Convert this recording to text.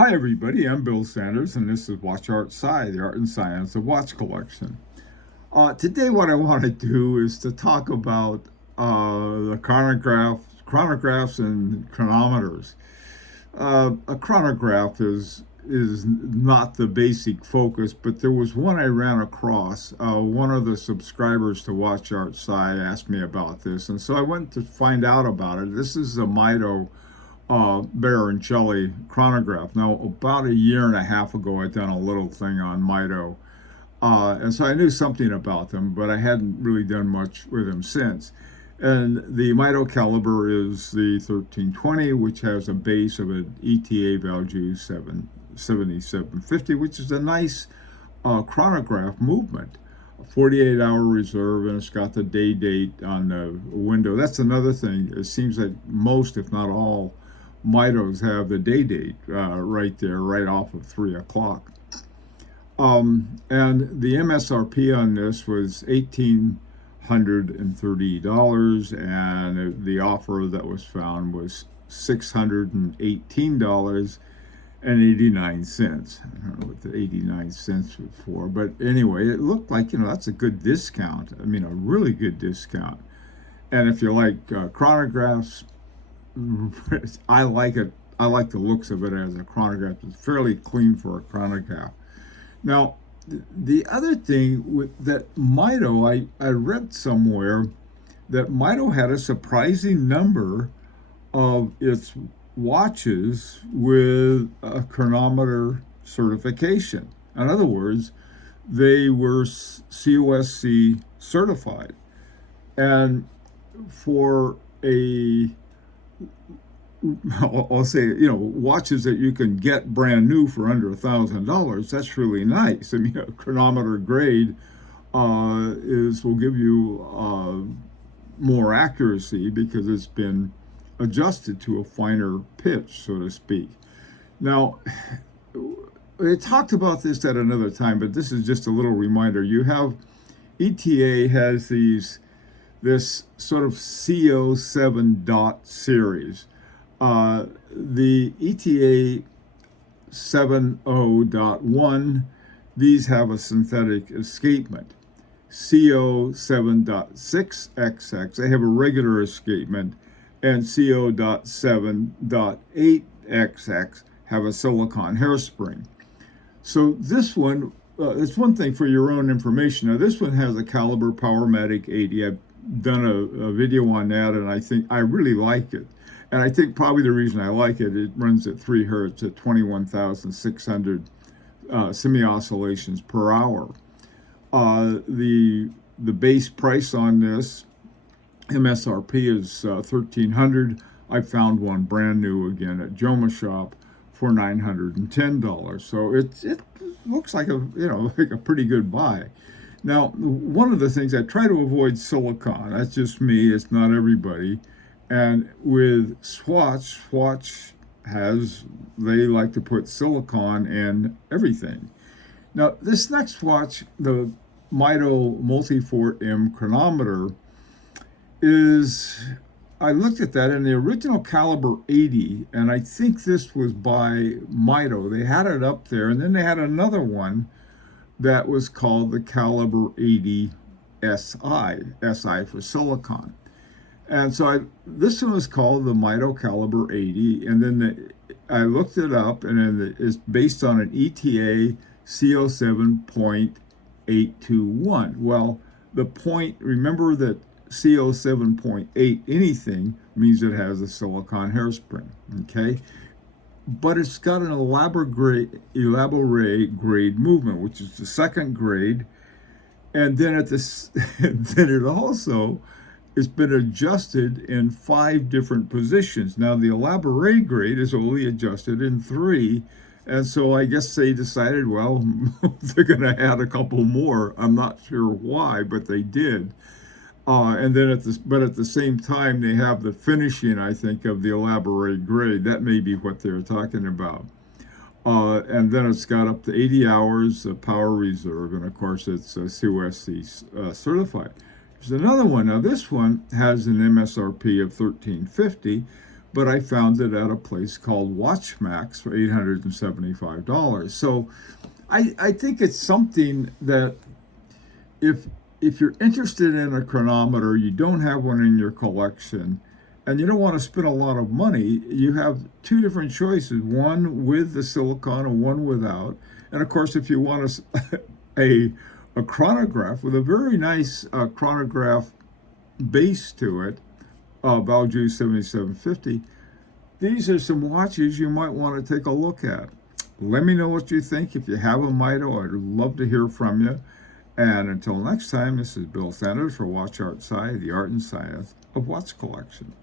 Hi everybody, I'm Bill Sanders and this is Watch Art Sci, the art and science of watch collection. Today what I want to do is to talk about the chronographs and chronometers. A chronograph is not the basic focus, but there was one I ran across. One of the subscribers to Watch Art Sci asked me about this, and so I went to find out about it. This is a Mito Baroncelli chronograph. Now, about a year and a half ago, I'd done a little thing on Mito, and so I knew something about them, but I hadn't really done much with them since. And the Mito caliber is the 1320, which has a base of an ETA value 7750, which is a nice chronograph movement. 48-hour reserve, and it's got the day date on the window. That's another thing. It seems like most, if not all, Mitos have the day date right there, right off of 3 o'clock. And the MSRP on this was $1,830, and the offer that was found was $618.89. I don't know what the 89 cents was for, but anyway, it looked like, that's a good discount. I mean, a really good discount. And if you like chronographs, I like it. I like the looks of it as a chronograph. It's fairly clean for a chronograph. Now, the other thing that Mito, I read somewhere that Mito had a surprising number of its watches with a chronometer certification. In other words, they were COSC certified. And for I'll say, watches that you can get brand new for under $1,000, that's really nice. I mean, a chronometer grade will give you more accuracy because it's been adjusted to a finer pitch, so to speak. Now, I talked about this at another time, but this is just a little reminder. You have ETA has this sort of CO7 dot series. The ETA 70.1, these have a synthetic escapement. CO 7.6XX, they have a regular escapement, and CO.7.8XX have a silicon hairspring. So this one, it's one thing for your own information. Now this one has a caliber Powermatic 80. I've done a video on that, and I think I really like it. And I think probably the reason I like it, it runs at 3 hertz at 21,600 semi-oscillations per hour. The base price on this MSRP is $1,300. I found one brand new again at Joma Shop for $910. So it looks like like a pretty good buy. Now, one of the things I try to avoid silicon. That's just me. It's not everybody. And with Swatch they like to put silicon in everything. Now, this next watch, the Mito Multifort M chronometer, I looked at that, and the original caliber 80, and I think this was by Mito. They had it up there, and then they had another one that was called the caliber 80 SI for silicon. And so this one was called the Mito Caliber 80, and then I looked it up, and then it's based on an ETA CO7.821. Well, the point, remember that CO7.8 anything means it has a silicon hairspring, okay? But it's got an elaborate grade movement, which is the second grade, and then then it also, it's been adjusted in 5 different positions. Now, the elaborate grade is only adjusted in 3, and so I guess they decided, well, they're going to add a couple more. I'm not sure why, but they did. And then at the same time, they have the finishing, I think, of the elaborate grade. That may be what they're talking about. And then it's got up to 80 hours of power reserve, and of course, it's COSC certified. There's another one. Now, this one has an MSRP of $1,350, but I found it at a place called WatchMax for $875. So I think it's something that if you're interested in a chronometer, you don't have one in your collection, and you don't want to spend a lot of money, you have two different choices, one with the silicon and one without. And of course, if you want a chronograph with a very nice chronograph base to it, Valjoux 7750, these are some watches you might want to take a look at. Let me know what you think. If you have a Mito, I'd love to hear from you. And until next time, this is Bill Sanders for Watch Art Sci, the art and science of watch collection.